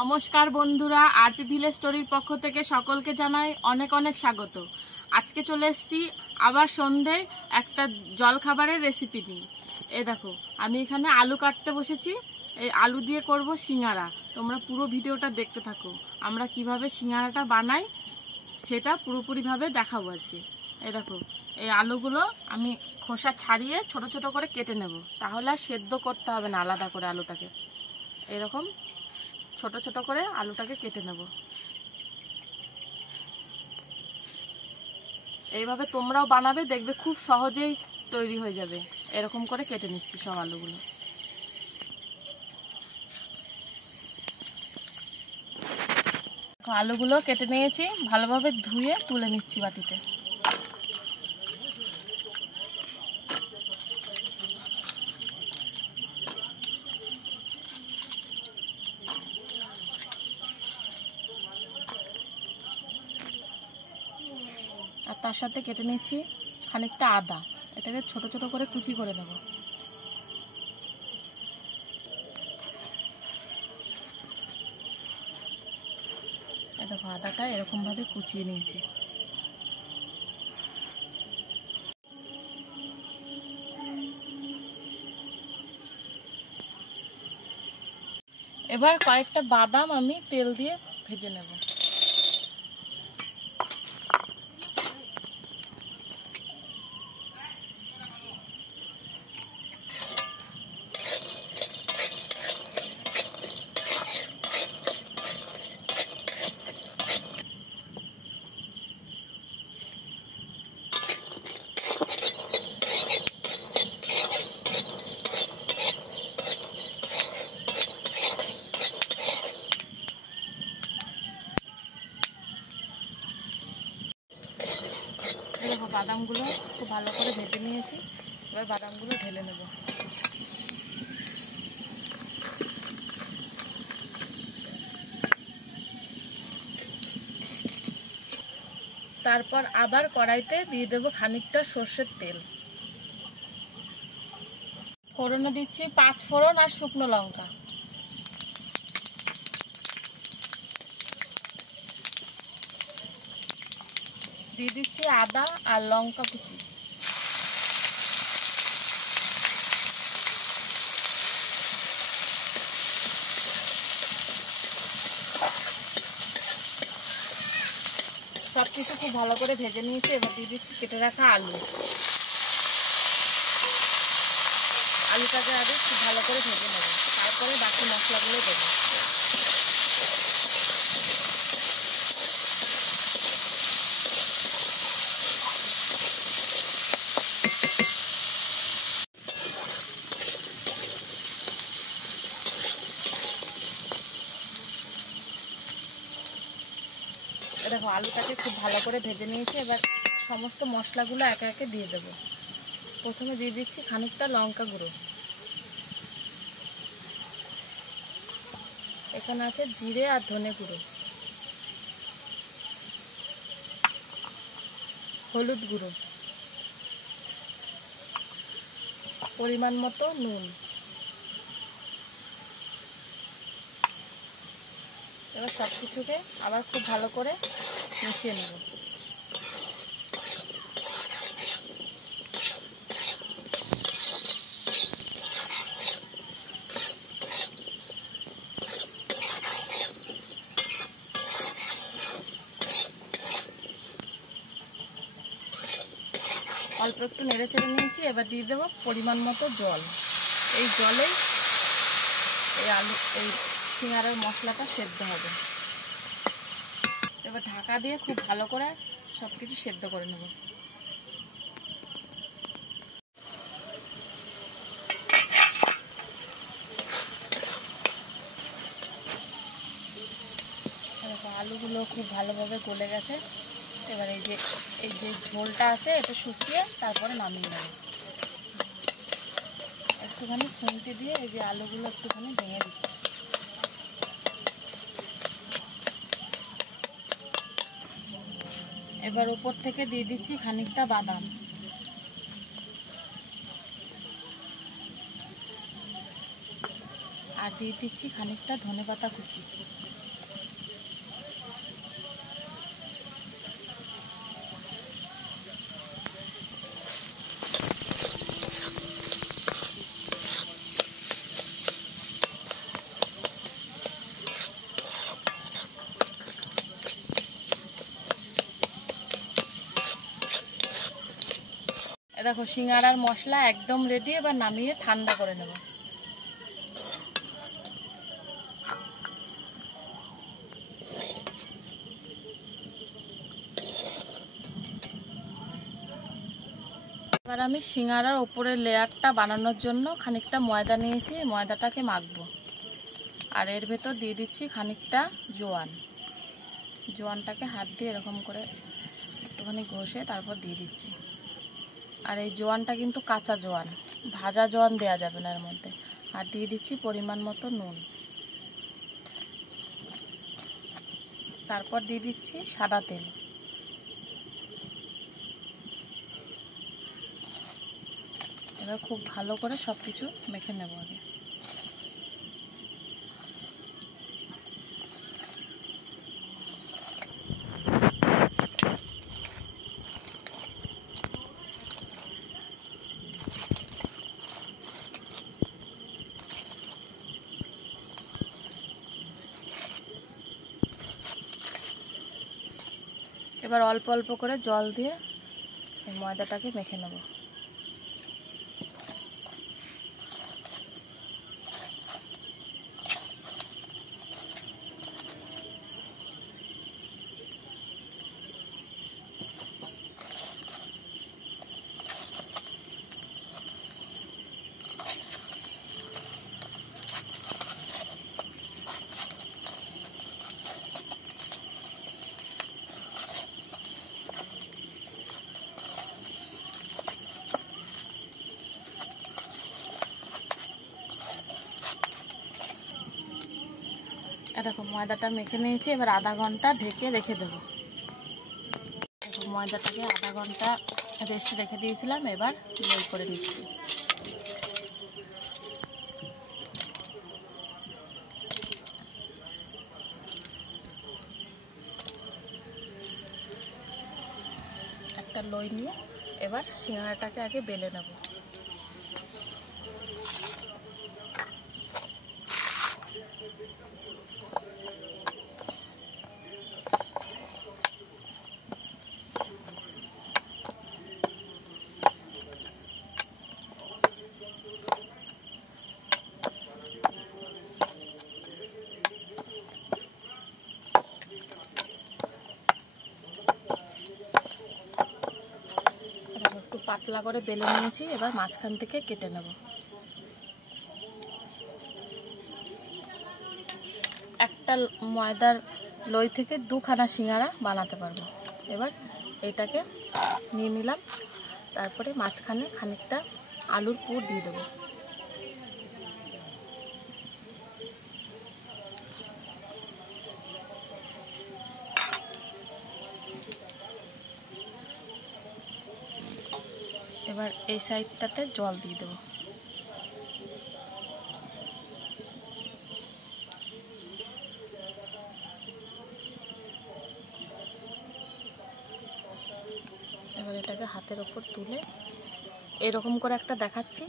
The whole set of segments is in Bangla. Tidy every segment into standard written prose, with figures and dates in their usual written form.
নমস্কার বন্ধুরা, আরপি ভিলেজ স্টোরির পক্ষ থেকে সকলকে জানাই অনেক অনেক স্বাগত। আজকে চলে এসেছি আবার সন্ধে একটা জলখাবারের রেসিপি নিয়ে। এই দেখো, আমি এখানে আলু কাটতে বসেছি। এই আলু দিয়ে করব সিঙ্গারা। তোমরা পুরো ভিডিওটা দেখতে থাকো। আমরা কিভাবে সিঙ্গারাটা বানাই সেটা পুরোপুরিভাবে দেখাবো আজকে। এই দেখো, এই আলুগুলো আমি খোসা ছাড়িয়ে ছোট ছোট করে কেটে নেব, তাহলে আর সেদ্ধ করতে হবে না আলাদা করে আলুটাকে। এরকম ছোট ছোট করে আলুটাকে কেটে নেব। এইভাবে তোমরাও বানাবে, দেখবে খুব সহজেই তৈরি হয়ে যাবে। এরকম করে কেটে নিচ্ছি সব আলুগুলো। আলুগুলো কেটে নিয়েছি, ভালোভাবে ধুয়ে তুলে নিচ্ছি বাটিতে। আর তার সাথে কেটে নিচ্ছি খানিকটা আদা। এটাকে ছোট ছোট করে কুচি করে নেব। দেখো, আদাটা এরকমভাবে কুচিয়ে নিয়েছি। এবার কয়েকটা বাদাম আমি তেল দিয়ে ভেজে নেব। দেখো, বাদামগুলো খুব ভালো করে ভেজে নিয়েছি। এবার বাদামগুলো ঢেলে নেব। তারপর আবার কড়াইতে দিয়ে দেবো খানিকটা সর্ষের তেল। ফোড়নে দিচ্ছি 5 ফোড়ন আর শুকনো লঙ্কা। দিয়ে দিচ্ছি আদা আর লঙ্কা কুচি। সব কিছু খুব ভালো করে ভেজে নিয়েছি। এবার দিয়ে দিচ্ছি কেটে রাখা আলু। আলুটাকে আগে খুব ভালো করে ভেজে নেব, তারপরে বাকি মশলাগুলো দেবো। দেখো, আলুটাকে খুব ভালো করে ভেজে নিয়েছি। এবার সমস্ত মশলাগুলো একে একে দিয়ে দেবো। প্রথমে দিয়ে দিচ্ছি খানিকটা লঙ্কা গুঁড়ো। এখানে আছে জিরে আর ধনে গুঁড়ো, হলুদ গুঁড়ো, পরিমাণ মতো নুন। এবার সব কিছুকে আবার খুব ভালো করে মিশিয়ে নেব। অল্প একটু নেড়ে চেড়ে নিয়েছি। এবার দিয়ে দেবো পরিমাণ মতো জল। এই জলেই এই সিঙ্গারার মশলাটা সেদ্ধ হবে। এবার ঢাকা দিয়ে খুব ভালো করে সব কিছু সেদ্ধ করে নেব। আলুগুলো খুব ভালোভাবে গলে গেছে। এবার এই যে ঝোলটা আছে এটা শুকিয়ে তারপরে নামিয়ে নেব। একটুখানি খুন্তি দিয়ে এই যে আলুগুলো একটুখানি ভেঙে দিচ্ছি। এবার উপর থেকে দিয়ে দিচ্ছি খানিকটা বাদাম। আর দিয়ে দিচ্ছি খানিকটা ধনেপাতা কুচি। দেখো সিঙ্গারার মশলা একদম রেডি। এবার নামিয়ে ঠান্ডা করে নেব। এবার আমি সিঙ্গারার ওপরের লেয়ারটা বানানোর জন্য খানিকটা ময়দা নিয়েছি, ময়দাটাকে মাখবো। আর এর ভেতর দিয়ে দিচ্ছি খানিকটা জোয়ান। জোয়ানটাকে হাত দিয়ে এরকম করে একটুখানি ঘষে তারপর দিয়ে দিচ্ছি। আর এই জোয়ানটা কিন্তু কাঁচা জোয়ান, ভাজা জোয়ান দেওয়া যাবে না এর মধ্যে। আর দিয়ে দিচ্ছি পরিমাণ মতো নুন। তারপর দিয়ে দিচ্ছি সাদা তেল। এবার খুব ভালো করে সব কিছু মেখে নেব আগে। এবার অল্প অল্প করে জল দিয়ে এই ময়দাটাকে মেখে নেব। দেখো ময়দাটা মেখে নিয়েছি। এবার আধা ঘন্টা ঢেকে রেখে দেবো। দেখো ময়দাটাকে আধা ঘন্টা রেস্টে রেখে দিয়েছিলাম। এবার লোই করে নিচ্ছি। একটা লোই নিয়ে এবার সিঙ্গারাটাকে আগে বেলে নেব। পাতলা করে বেলে নিয়েছি। এবার মাঝখান থেকে কেটে নেব। একটা ময়দার লই থেকে দুখানা সিঙ্গারা বানাতে পারবো। এবার এটাকে নিয়ে নিলাম। তারপরে মাঝখানে খানিকটা আলুর পুর দিয়ে দেবো। এবার এই সাইডটাতে জল দিয়ে দেবো। এবার এটাকে হাতের ওপর তুলে এরকম করে একটা দেখাচ্ছি,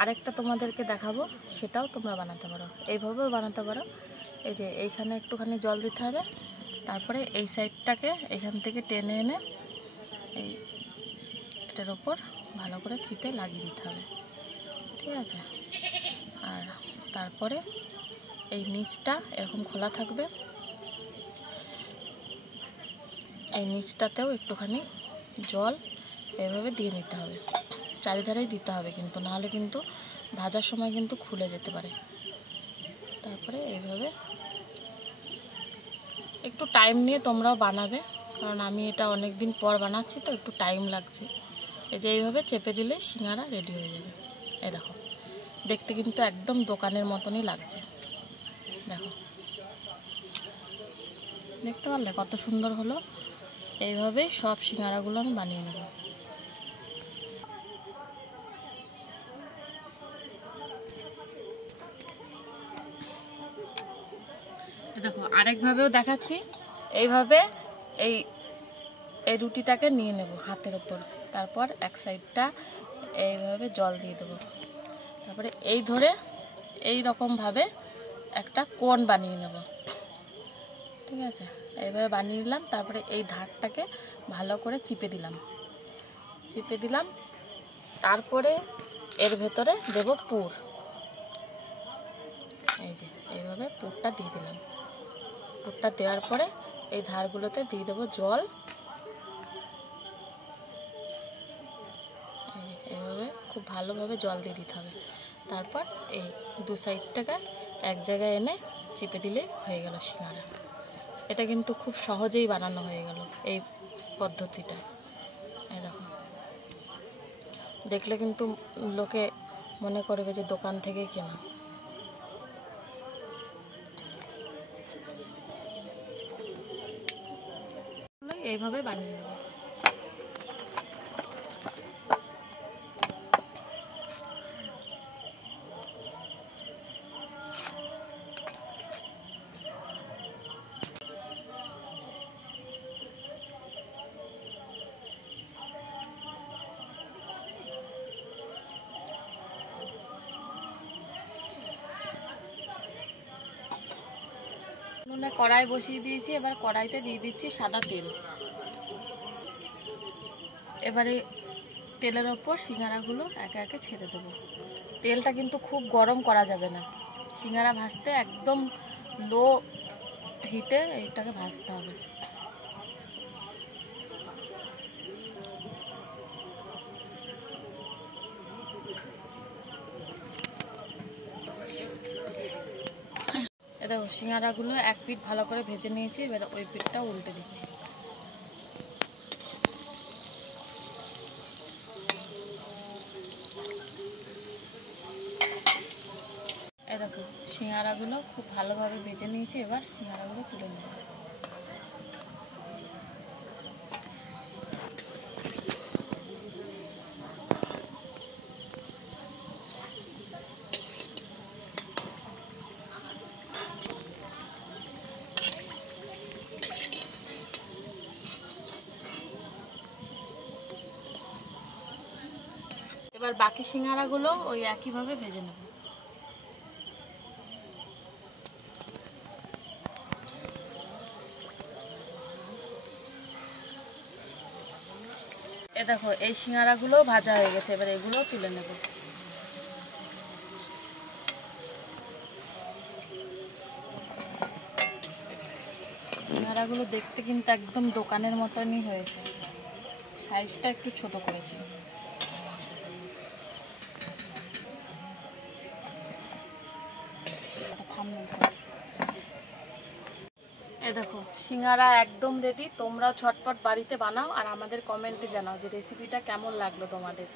আরেকটা তোমাদেরকে দেখাবো, সেটাও তোমরা বানাতে পারো। এইভাবেও বানাতে পারো। এই যে এইখানে একটুখানি জল দিতে হবে। তারপরে এই সাইডটাকে এখান থেকে টেনে এনে এই এটার ওপর ভালো করে চিপে লাগিয়ে দিতে হবে। ঠিক আছে? আর তারপরে এই নিচটা এরকম খোলা থাকবে। এই নিচটাতেও একটুখানি জল এভাবে দিয়ে নিতে হবে। চারিধারেই দিতে হবে কিন্তু, নাহলে কিন্তু ভাজার সময় কিন্তু খুলে যেতে পারে। তারপরে এইভাবে একটু টাইম নিয়ে তোমরাও বানাবে, কারণ আমি এটা অনেক দিন পর বানাচ্ছি তো একটু টাইম লাগছে। এই যে এইভাবে চেপে দিলে সিঙ্গারা রেডি হয়ে যাবে। এই দেখো, দেখতে কিন্তু একদম দোকানের মতনই লাগছে। দেখো, দেখতে পারলে কত সুন্দর হলো। এইভাবেই সব সিঙ্গারাগুলো আমি বানিয়ে নেব। আরেকভাবেও দেখাচ্ছি। এইভাবে এই এই রুটিটাকে নিয়ে নেব হাতের ওপর, তারপর এক সাইডটা এইভাবে জল দিয়ে দেবো, তারপরে এই ধরে এই রকমভাবে একটা কোণ বানিয়ে নেব। ঠিক আছে, এইভাবে বানিয়ে নিলাম। তারপরে এই ধারটাকে ভালো করে চিপে দিলাম। তারপরে এর ভেতরে দেব পুর। এই যে এইভাবে পুরটা দিয়ে দিলাম। পুরটা দেওয়ার পরে এই ধারগুলোতে দিয়ে দেবো জল। এইভাবে খুব ভালোভাবে জল দিয়ে দিতে হবে। তারপর এই দু সাইডটাকে এক জায়গায় এনে চিপে দিলেই হয়ে গেল সিঙ্গারা। এটা কিন্তু খুব সহজেই বানানো হয়ে গেল এই পদ্ধতিটা। এই দেখো, দেখলে কিন্তু লোকে মনে করবে যে দোকান থেকে কেনা। এইভাবে বানিয়ে নেব। নুনে কড়াই বসিয়ে দিয়েছি, এবার কড়াইতে দিয়ে দিচ্ছি সাদা তেল। এবারে তেলের ওপর সিঙ্গারাগুলো একে একে ছেড়ে দেবো। তেলটা কিন্তু খুব গরম করা যাবে না, সিঙ্গারা ভাজতে একদম লো হিটে এইটাকে ভাজতে হবে। দেখো সিঙ্গারাগুলো এক পিঠ ভালো করে ভেজে নিয়েছি, এবার ওই পিঠটা উল্টে দিচ্ছি। এই দেখো সিঙ্গারাগুলো খুব ভালোভাবে ভেজে নিয়েছি, এবার সিঙ্গারাগুলো তুলে নেব। এবার বাকি সিঙ্গারাগুলো ওই একইভাবে ভেজে নেব। এ দেখো এই সিঙ্গারাগুলো ভাজা হয়ে গেছে, এবার এগুলো তুলে নেব। সিঙ্গারাগুলো দেখতে কিন্তু একদম দোকানের মতনই হয়েছে, সাইজটা একটু ছোট করেছি। এই দেখো সিঙ্গারা একদম রেডি। তোমরাও ঝটপট বাড়িতে বানাও আর আমাদের কমেন্টে জানাও যে রেসিপিটা কেমন লাগলো তোমাদের।